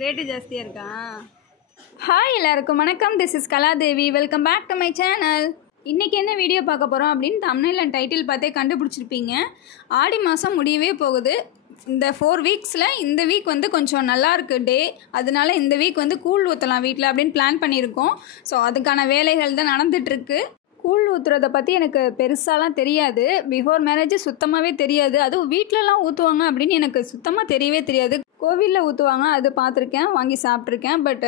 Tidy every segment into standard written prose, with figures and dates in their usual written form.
Rate ஜாஸ்தியாக இருக்கா? Hi எல்லாருக்கும் வணக்கம். This is Kaladevi. Welcome back to my channel. இன்றைக்கி என்ன வீடியோ பார்க்க போகிறோம் அப்படின்னு தம்ப்நெயில் அண்ட் டைட்டில் பார்த்தே கண்டுபிடிச்சிருப்பீங்க. ஆடி மாதம் முடியவே போகுது. இந்த 4 வீக்ஸில் இந்த வீக் வந்து கொஞ்சம் நல்லாயிருக்கு டே. அதனால இந்த வீக் வந்து கூழ் ஊற்றலாம் வீட்டில் அப்படின்னு பிளான் பண்ணியிருக்கோம். ஸோ அதுக்கான வேலைகள் தான் நடந்துகிட்ருக்கு. கூழ் ஊற்றுறதை பற்றி எனக்கு பெருசாலாம் தெரியாது. பிஃபோர் மேரேஜ் சுத்தமாகவே தெரியாது. அதுவும் வீட்டிலலாம் ஊற்றுவாங்க அப்படின்னு எனக்கு சுத்தமாக தெரியவே தெரியாது. கோவிலில் ஊற்றுவாங்க, அது பார்த்துருக்கேன், வாங்கி சாப்பிட்ருக்கேன். பட்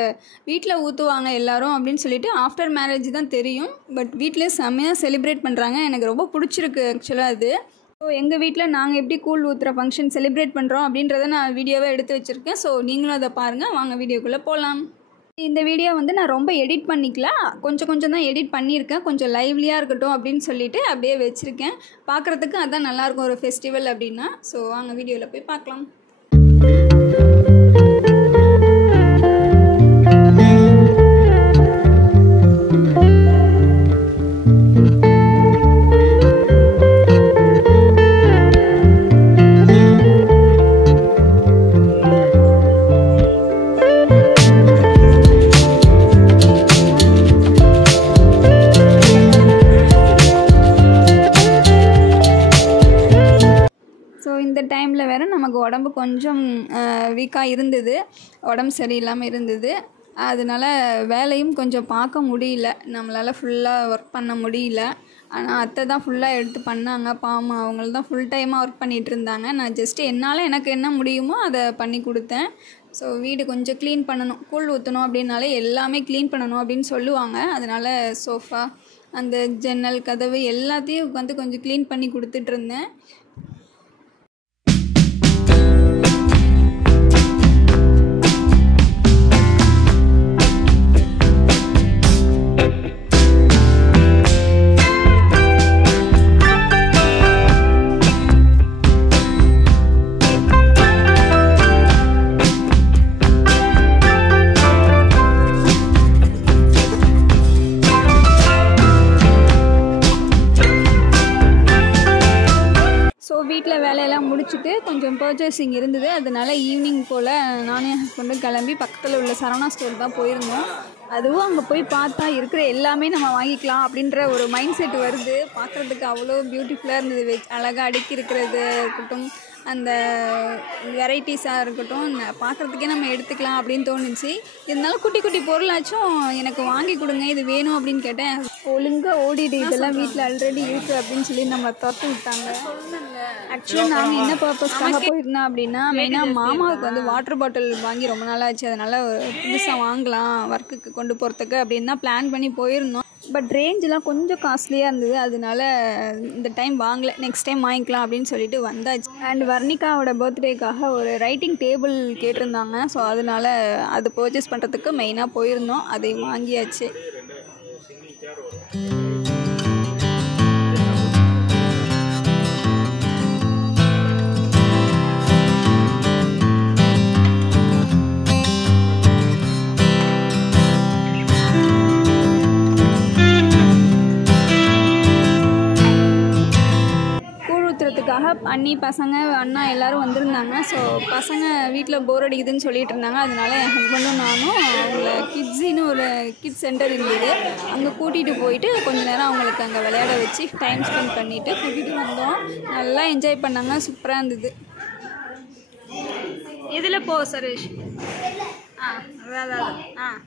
வீட்டில் ஊற்றுவாங்க எல்லோரும் அப்படின்னு சொல்லிட்டு ஆஃப்டர் மேரேஜ் தான் தெரியும். பட் வீட்டிலே செம்மையாக செலிப்ரேட் பண்ணுறாங்க. எனக்கு ரொம்ப பிடிச்சிருக்கு ஆக்சுவலாக அது. ஸோ எங்கள் வீட்டில் நாங்கள் எப்படி கூழ் ஊற்றுற ஃபங்க்ஷன் செலிப்ரேட் பண்ணுறோம் அப்படின்றத நான் வீடியோவை எடுத்து வச்சுருக்கேன். ஸோ நீங்களும் அதை பாருங்கள். வாங்க வீடியோக்குள்ளே போகலாம். இந்த வீடியோ வந்து நான் ரொம்ப எடிட் பண்ணிக்கலாம். கொஞ்சம் தான் எடிட் பண்ணியிருக்கேன். கொஞ்சம் லைவ்லியாக இருக்கட்டும் அப்படின்னு சொல்லிட்டு அப்படியே வச்சுருக்கேன். பார்க்குறதுக்கு அதான் நல்லாயிருக்கும் ஒரு ஃபெஸ்டிவல் அப்படின்னா. ஸோ வாங்க வீடியோவில் போய் பார்க்கலாம். இந்த டைமில் வேறு நமக்கு உடம்பு கொஞ்சம் வீக்காக இருந்தது. உடம்பு சரியில்லாமல் இருந்தது. அதனால் வேலையும் கொஞ்சம் பார்க்க முடியல. நம்மளால் ஃபுல்லாக ஒர்க் பண்ண முடியல. ஆனால் அத்தை தான் ஃபுல்லாக எடுத்து பண்ணாங்க. பாவம் அவங்கள தான் ஃபுல் டைமாக ஒர்க் பண்ணிகிட்டு இருந்தாங்க. நான் ஜஸ்ட்டு என்னால் எனக்கு என்ன முடியுமோ அதை பண்ணி கொடுத்தேன். ஸோ வீடு கொஞ்சம் க்ளீன் பண்ணணும். கூழ் ஊற்றணும் அப்படின்னாலே எல்லாமே க்ளீன் பண்ணணும் அப்படின்னு சொல்லுவாங்க. அதனால் சோஃபா, அந்த ஜன்னல், கதவு எல்லாத்தையும் வந்து கொஞ்சம் க்ளீன் பண்ணி கொடுத்துட்ருந்தேன். வீட்டில் வேலையெல்லாம் முடிச்சுட்டு கொஞ்சம் பர்ச்சேசிங் இருந்தது. அதனால ஈவினிங் போல் நானே ஹஸ்பண்டும் கிளம்பி பக்கத்தில் உள்ள சரவணா ஸ்டோர் தான் போயிருந்தோம். அதுவும் அங்கே போய் பார்த்தா இருக்கிற எல்லாமே நம்ம வாங்கிக்கலாம் அப்படின்ற ஒரு மைண்ட் செட் வருது. பார்க்குறதுக்கு அவ்வளோ பியூட்டிஃபுல்லாக இருந்தது. அழகாக அடுக்கி இருக்கிறது இருக்கட்டும், அந்த வெரைட்டிஸாக இருக்கட்டும், பார்க்குறதுக்கே நம்ம எடுத்துக்கலாம் அப்படின்னு தோணுச்சு. இருந்தாலும் குட்டி குட்டி பொருளாச்சும் எனக்கு வாங்கி கொடுங்க, இது வேணும் அப்படின்னு கேட்டேன். ஒழுங்காக ஓடிடு, இதெல்லாம் வீட்டில் ஆல்ரெடி இருக்குது அப்படின்னு சொல்லி நம்மளை துரத்து விட்டாங்க. ஆக்சுவலாக நாங்கள் என்ன பர்பஸ்க்காக போயிருந்தோம் அப்படின்னா, மெயினாக மாமாவுக்கு வந்து வாட்டர் பாட்டில் வாங்கி ரொம்ப நாளாச்சு. அதனால் புதுசாக வாங்கலாம் ஒர்க்குக்கு கொண்டு போகிறதுக்கு அப்படின்னு தான் பிளான் பண்ணி போயிருந்தோம். பட் ரேஞ்செலாம் கொஞ்சம் காஸ்ட்லியாக இருந்தது. அதனால இந்த டைம் வாங்கலை, நெக்ஸ்ட் டைம் வாங்கிக்கலாம் அப்படின்னு சொல்லிட்டு வந்தாச்சு. அண்ட் வர்ணிகாவோட பர்த்டேக்காக ஒரு ரைட்டிங் டேபிள் கேட்டிருந்தாங்க. ஸோ அதனால் அது பர்ச்சேஸ் பண்ணுறதுக்கு மெயினாக போயிருந்தோம். அதை வாங்கியாச்சு. அண்ணி பசங்க அண்ணா எல்லோரும் வந்திருந்தாங்க. ஸோ பசங்க வீட்டில் போர் அடிக்குதுன்னு சொல்லிட்டு இருந்தாங்க. அதனால என் ஹஸ்பண்டும் நானும் அவங்கள கிட்ஸின்னு ஒரு கிட்ஸ் சென்டர் இருந்தது, அங்கே கூட்டிகிட்டு போயிட்டு கொஞ்சம் நேரம் அவங்களுக்கு அங்கே விளையாட வச்சு டைம் ஸ்பெண்ட் பண்ணிவிட்டு கூட்டிகிட்டு வந்தோம். நல்லா என்ஜாய் பண்ணாங்க. சூப்பராக இருந்தது. இதில் போ சரேஷ். அதான்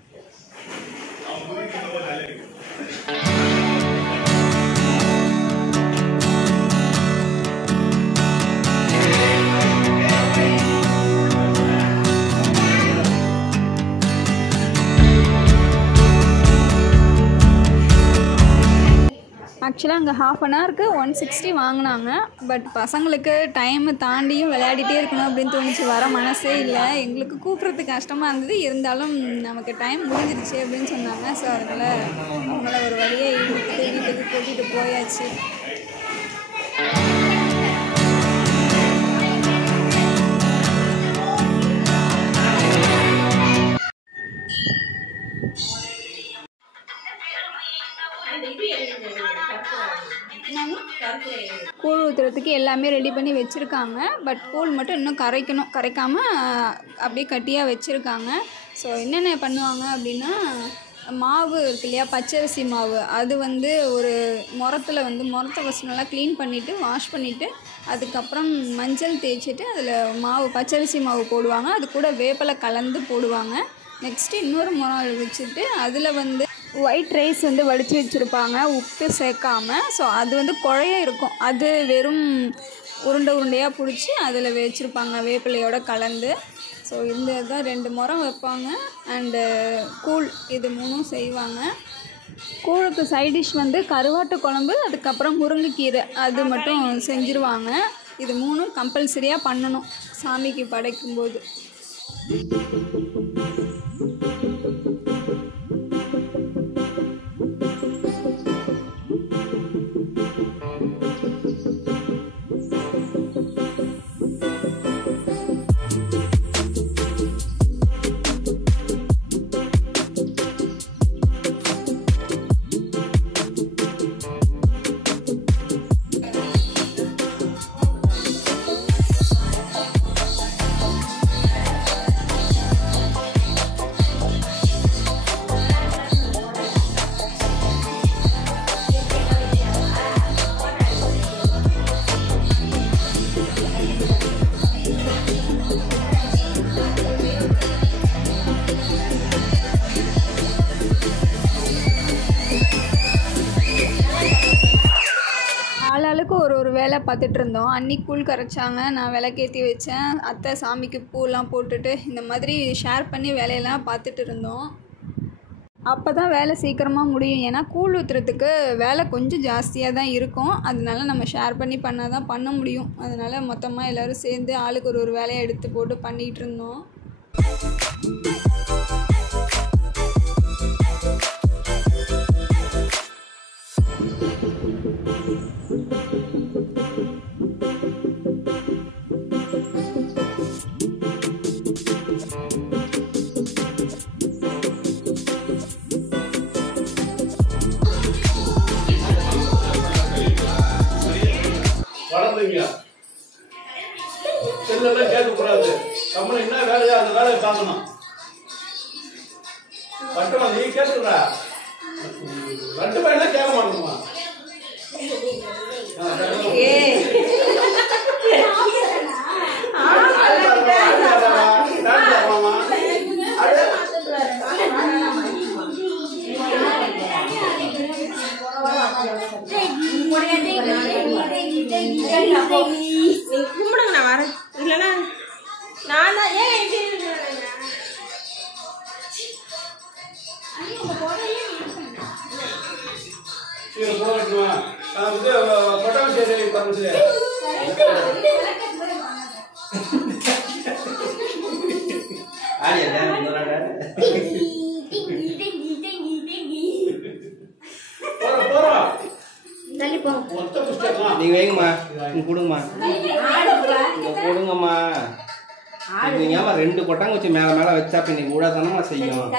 ஆக்சுவலாக அங்கே ½ அன் ஹவருக்கு 160 வாங்கினாங்க. பட் பசங்களுக்கு டைமை தாண்டியும் விளையாடிட்டே இருக்கணும் அப்படின்னு தோணுச்சு. வர மனசே இல்லை. எங்களுக்கு கூப்பிட்றதுக்கு கஷ்டமாக இருந்தது. இருந்தாலும் நமக்கு டைம் முடிஞ்சிருச்சு அப்படின்னு சொன்னாங்க. ஸோ அதனால் அவங்கள ஒரு வழியை வீட்டுக்கு கூட்டிகிட்டு போயாச்சு. சாமிக்கு எல்லாமே ரெடி பண்ணி வச்சுருக்காங்க. பட் கூழ் மட்டும் இன்னும் கரைக்காமல் அப்படியே கட்டியாக வச்சுருக்காங்க. ஸோ என்னென்ன பண்ணுவாங்க அப்படின்னா, மாவு இருக்கு இல்லையா, பச்சரிசி மாவு, அது வந்து ஒரு முறத்தை ஃபஸ்ட் நல்லா க்ளீன் பண்ணிவிட்டு வாஷ் பண்ணிவிட்டு அதுக்கப்புறம் மஞ்சள் தேய்ச்சிட்டு அதில் பச்சரிசி மாவு போடுவாங்க. அது கூட வேப்பிலை கலந்து போடுவாங்க. நெக்ஸ்ட்டு இன்னொரு முறம் வச்சுட்டு அதில் வந்து ஒயிட் ரைஸ் வந்து வடித்து வச்சுருப்பாங்க உப்பு சேர்க்காமல். ஸோ அது வந்து குழைய இருக்கும். அது வெறும் உருண்டையாக பிடிச்சி அதில் வச்சுருப்பாங்க வேப்பிலையோடு கலந்து. ஸோ இந்த தான் 2 முறம் வைப்பாங்க. அண்டு கூழ் இது 3ம் செய்வாங்க. கூழுக்கு சைட் டிஷ் வந்து கருவாட்டு குழம்பு, அதுக்கப்புறம் முருங்கைக்கீரை அது மட்டும் செஞ்சுருவாங்க. இது 3ம் கம்பல்சரியாக பண்ணணும் சாமிக்கு படைக்கும்போது. ஆளாளுக்கு ஒரு வேலை பார்த்துட்டு இருந்தோம். அன்றைக்கி கூழ் கரைச்சாங்க, நான் விளக்கேற்றி வச்சேன், அத்தை சாமிக்கு பூலாம் போட்டுட்டு இந்த மாதிரி ஷேர் பண்ணி வேலையெல்லாம் பார்த்துட்டு இருந்தோம். அப்போ தான் வேலை சீக்கிரமாக முடியும். ஏன்னா கூழ் ஊற்றுறதுக்கு வேலை கொஞ்சம் ஜாஸ்தியாக தான் இருக்கும். அதனால நம்ம ஷேர் பண்ணி பண்ணால் தான் பண்ண முடியும். அதனால் மொத்தமாக எல்லோரும் சேர்ந்து ஆளுக்கு ஒரு வேலையை எடுத்து போட்டு பண்ணிகிட்டு இருந்தோம். செல்லெல்லாம் கேட்கக்கூடாது. கம்மன் என்ன வேலையா அந்த வேலையை பார்க்கணும். பட்டமா நீ கேட்குற 2 பையனா கேட்க மாட்டோமா? கும்பிடுங்க, நான் வரேன். இல்லைன்னா நான் தான் ஏன் கொட்டாமச்சேரி பரமசி நீங்க வைங்கம்மா, நீங்க கொடுங்கம்மா, கொடுங்கம்மா. நீங்க 2 கொட்டாங்க வச்சு மேல மேல வச்சா நீங்க கூட தானமா செய்யும்.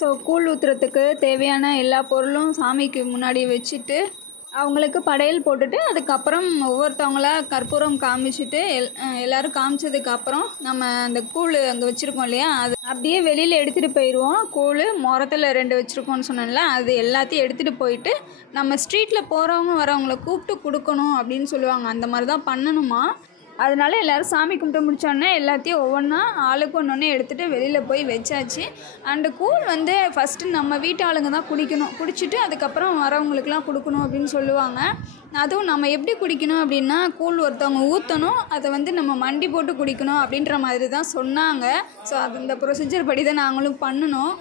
ஸோ கூழ் ஊற்றுறதுக்கு தேவையான எல்லா பொருளும் சாமிக்கு முன்னாடி வச்சுட்டு அவங்களுக்கு படையல் போட்டுட்டு அதுக்கப்புறம் ஒவ்வொருத்தவங்களா கற்பூரம் காமிச்சிட்டு எல்லோரும் காமிச்சதுக்கப்புறம் நம்ம அந்த கூழ் அங்கே வச்சுருக்கோம் இல்லையா, அது அப்படியே வெளியில் எடுத்துகிட்டு போயிடுவோம். கூழ் முரத்தில் 2 வச்சுருக்கோன்னு சொன்னோம்ல, அது எல்லாத்தையும் எடுத்துகிட்டு போயிட்டு நம்ம ஸ்ட்ரீட்டில் போகிறவங்க வரவங்கள கூப்பிட்டு கொடுக்கணும் அப்படின்னு சொல்லுவாங்க. அந்த மாதிரி தான் பண்ணணுமா. அதனால எல்லோரும் சாமி கும்பிட்டு முடித்தோடனே எல்லாத்தையும் ஒவ்வொன்றா ஆளுக்கு ஒன்று எடுத்துகிட்டு வெளியில் போய் வச்சாச்சு. அண்டு கூழ் வந்து ஃபஸ்ட்டு நம்ம வீட்டு ஆளுங்க தான் குடிக்கணும், குடிச்சிட்டு அதுக்கப்புறம் வரவங்களுக்குலாம் கொடுக்கணும் அப்படின்னு சொல்லுவாங்க. அதுவும் நம்ம எப்படி குடிக்கணும் அப்படின்னா, கூழ் ஒருத்தவங்க ஊற்றணும், அதை வந்து நம்ம மண்டி போட்டு குடிக்கணும் அப்படின்ற மாதிரி தான் சொன்னாங்க. ஸோ அது இந்த ப்ரொசீஜர் படி தான் நாங்களும் பண்ணணும்.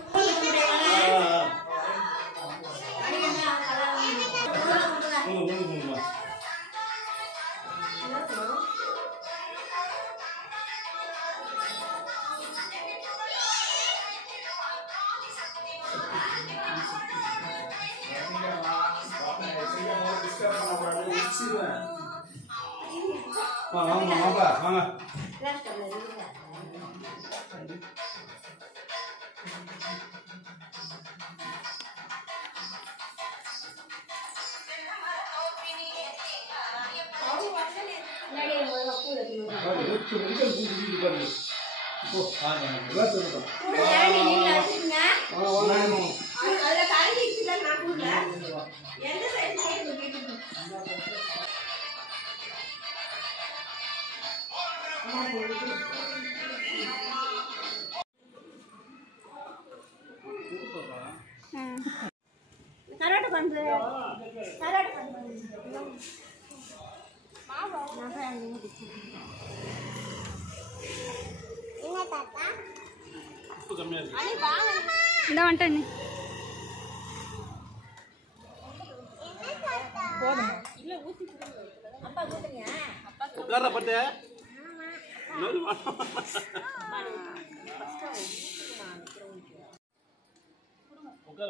இந்த வந்துட்டேன்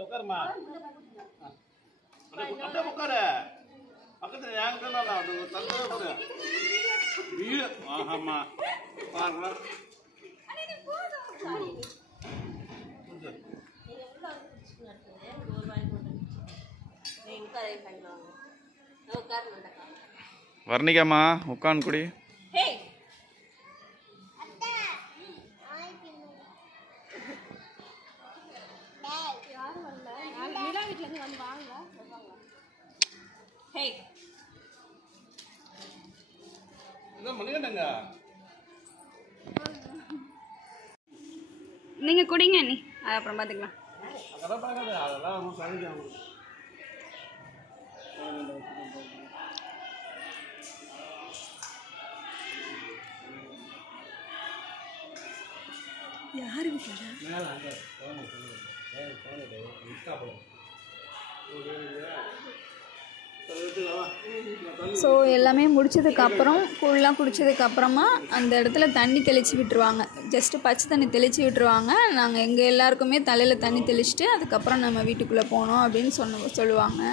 உட்காருமா அப்படியே உட்காரு. பக்கத்துல ஏங்க வீடு. ஆஹாமா பாருங்களா. வர்ணிகாமா உட்காந்து குடி. நீங்க குடிங்க நீ, அது அப்புறம் பார்த்துக்கலாம். யாரு ஸோ எல்லாமே முடிச்சதுக்கப்புறம் கூழ்லாம் குடிச்சதுக்கப்புறமா அந்த இடத்துல தண்ணி தெளித்து விட்டுருவாங்க. ஜஸ்ட்டு பச்சை தண்ணி தெளித்து விட்டுருவாங்க. நாங்கள் எங்கள் எல்லாருக்குமே தலையில் தண்ணி தெளிச்சுட்டு அதுக்கப்புறம் நம்ம வீட்டுக்குள்ளே போனோம் அப்படின்னு சொல்லுவாங்க.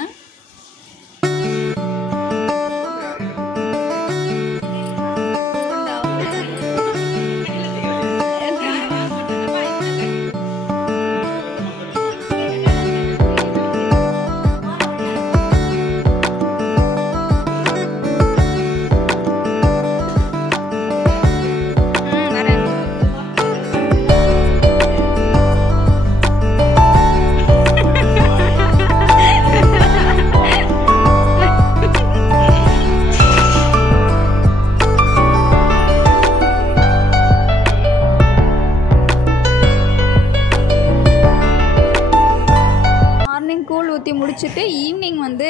முடிச்சுட்டு ஈவினிங் வந்து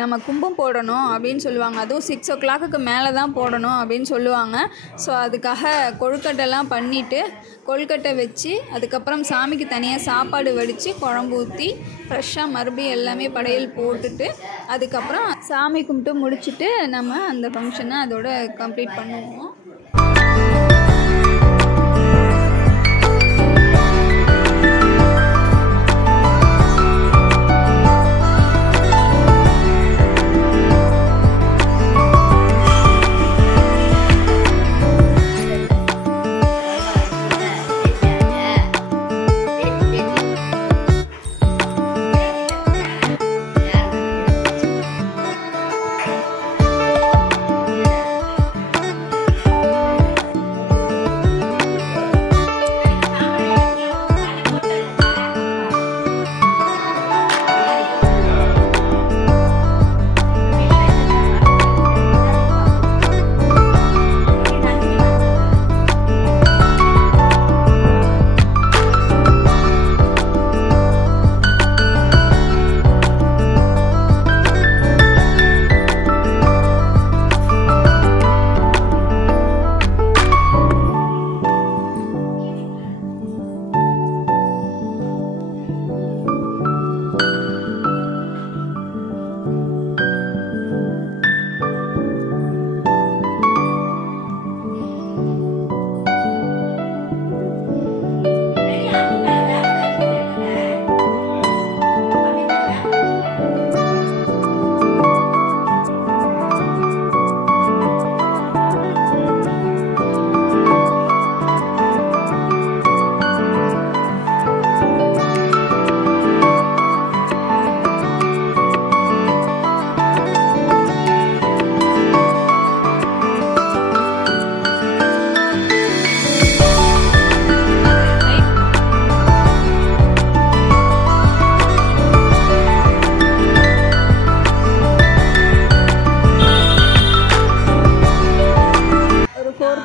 நம்ம கும்பம் போடணும் அப்படின்னு சொல்லுவாங்க. அதுவும் 6 o'clock மேலே தான் போடணும் அப்படின்னு சொல்லுவாங்க. ஸோ அதுக்காக கொழுக்கட்டைலாம் பண்ணிவிட்டு கொழுக்கட்டை வச்சு அதுக்கப்புறம் சாமிக்கு தனியாக சாப்பாடு வடித்து குழம்பு ஊற்றி ஃப்ரெஷ்ஷாக மறுபடியும் எல்லாமே படையல் போட்டுட்டு அதுக்கப்புறம் சாமி கும்பிட்டு முடிச்சுட்டு நம்ம அந்த ஃபங்க்ஷனை அதோட கம்ப்ளீட் பண்ணுவோம்.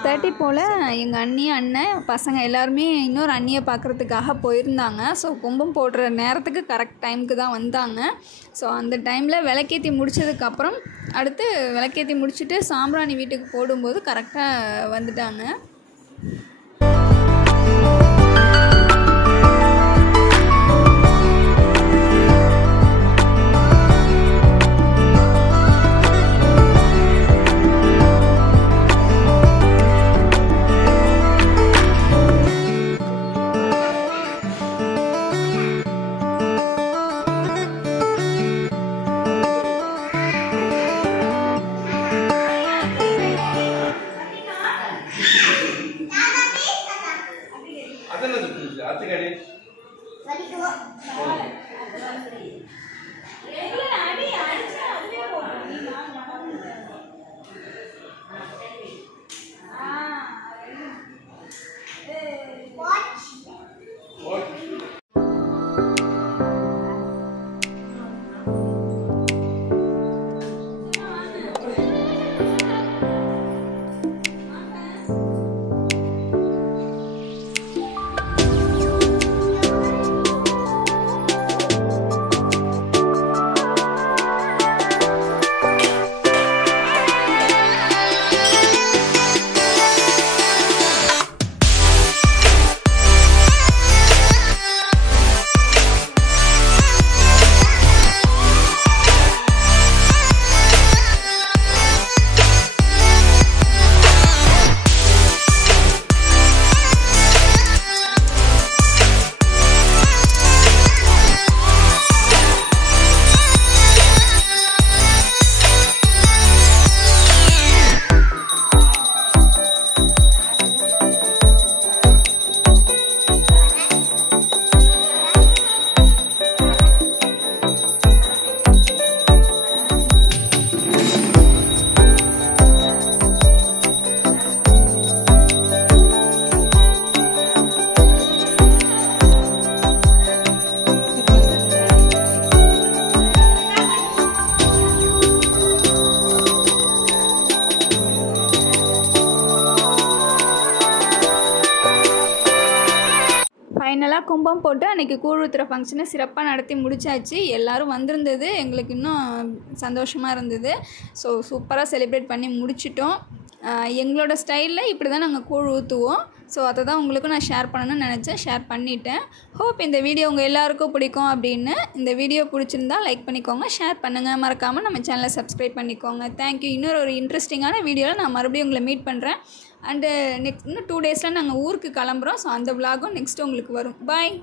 4:30 போல் எங்கள் அண்ணி அண்ணன் பசங்க எல்லாருமே இன்னொரு அண்ணியை பார்க்குறதுக்காக போயிருந்தாங்க. ஸோ கும்பம் போடுற நேரத்துக்கு கரெக்ட் டைமுக்கு தான் வந்தாங்க. ஸோ அந்த டைமில் விளக்கேற்றி முடித்ததுக்கப்புறம் அடுத்து விளக்கேற்றி முடிச்சுட்டு சாம்பிராணி வீட்டுக்கு போடும்போது கரெக்டாக வந்துட்டாங்க. ஆத்துக்காடி ஃபைனலாக கும்பம் போட்டு அன்றைக்கி கூழ் ஊற்றுற ஃபங்க்ஷனை சிறப்பாக நடத்தி முடிச்சாச்சு. எல்லோரும் வந்திருந்தது எங்களுக்கு இன்னும் சந்தோஷமாக இருந்தது. ஸோ சூப்பராக செலிப்ரேட் பண்ணி முடிச்சிட்டோம். எங்களோட ஸ்டைலில் இப்படி தான் நாங்கள் கூழ் ஊற்றுவோம். ஸோ அதை தான் உங்களுக்கும் நான் ஷேர் பண்ணணும்னு நினச்சேன், ஷேர் பண்ணிட்டேன். ஹோப் இந்த வீடியோ உங்கள் எல்லாருக்கும் பிடிக்கும் அப்படின்னு. இந்த வீடியோ பிடிச்சிருந்தா லைக் பண்ணிக்கோங்க, ஷேர் பண்ணுங்கள், மறக்காமல் நம்ம சேனலை சப்ஸ்கிரைப் பண்ணிக்கோங்க. தேங்க்யூ. இன்னொரு ஒரு இன்ட்ரெஸ்டிங்கான வீடியோவில் நான் மறுபடியும் உங்களை மீட் பண்ணுறேன். அண்டு இன்னும் 2 டேஸில் நாங்கள் ஊருக்கு கிளம்புறோம். ஸோ அந்த விலாகும் நெக்ஸ்ட்டு உங்களுக்கு வரும். பாய்.